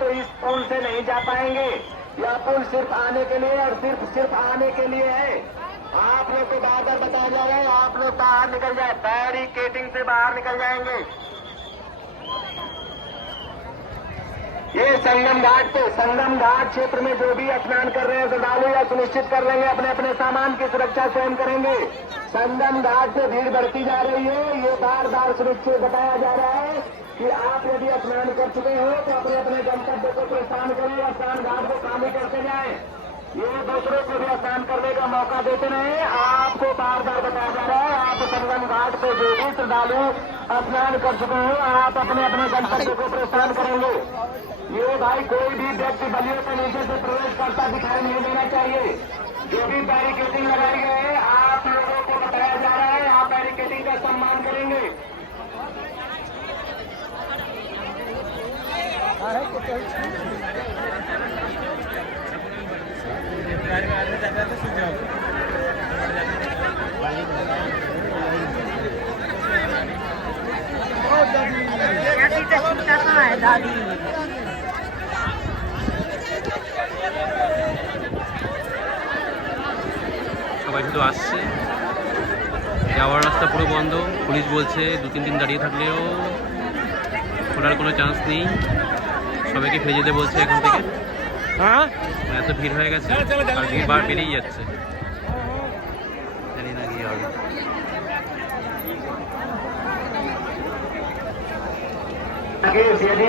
तो इस पुल से नहीं जा पाएंगे। यह पुल सिर्फ आने के लिए और सिर्फ आने के लिए है। आप लोग को बार बार बताया जा रहा है, आप लोग बाहर निकल जाए, बैरिकेडिंग से बाहर निकल जाएंगे। ये संगम घाट क्षेत्र में जो भी स्नान कर रहे हैं श्रद्धालु या सुनिश्चित कर लेंगे अपने अपने सामान की सुरक्षा स्वयं करेंगे। संगम घाट से भीड़ बढ़ती जा रही है। ये बार बार सुनिश्चित बताया जा रहा है कि आप यदि स्नान कर चुके हो तो अपने अपने गंतव्य को प्रस्थान करें और स्नान घाट को खाली करते जाएं। ये दूसरों को भी स्नान करने का मौका देते रहे। आपको बार बार बताया जा रहा है, आप संगम घाट पे जो भी श्रद्धालु स्नान कर चुके हो आप अपने अपने गंतव्य को प्रस्थान करेंगे। ये भाई कोई भी व्यक्ति बलियों के नीचे से प्रवेश करता दिखाई नहीं देना चाहिए। जो भी बैरिकेडिंग लगाई गई है आप लोगों को बताया जा रहा है, आप बैरिकेडिंग का सम्मान करेंगे। दादी সবাই শুধু আসছে, যাওয়ার রাস্তা পুরো বন্ধ। পুলিশ বলছে 2-3 দিন দাঁড়িয়ে থাকলেও খোলার কোনো চান্স নেই, সবাইকে ফিরে যেতে বলছে এখান থেকে। এত ভিড় হয়ে গেছে আর ভিড় বার বেড়েই যাচ্ছে, জানি না কি হবে। यदि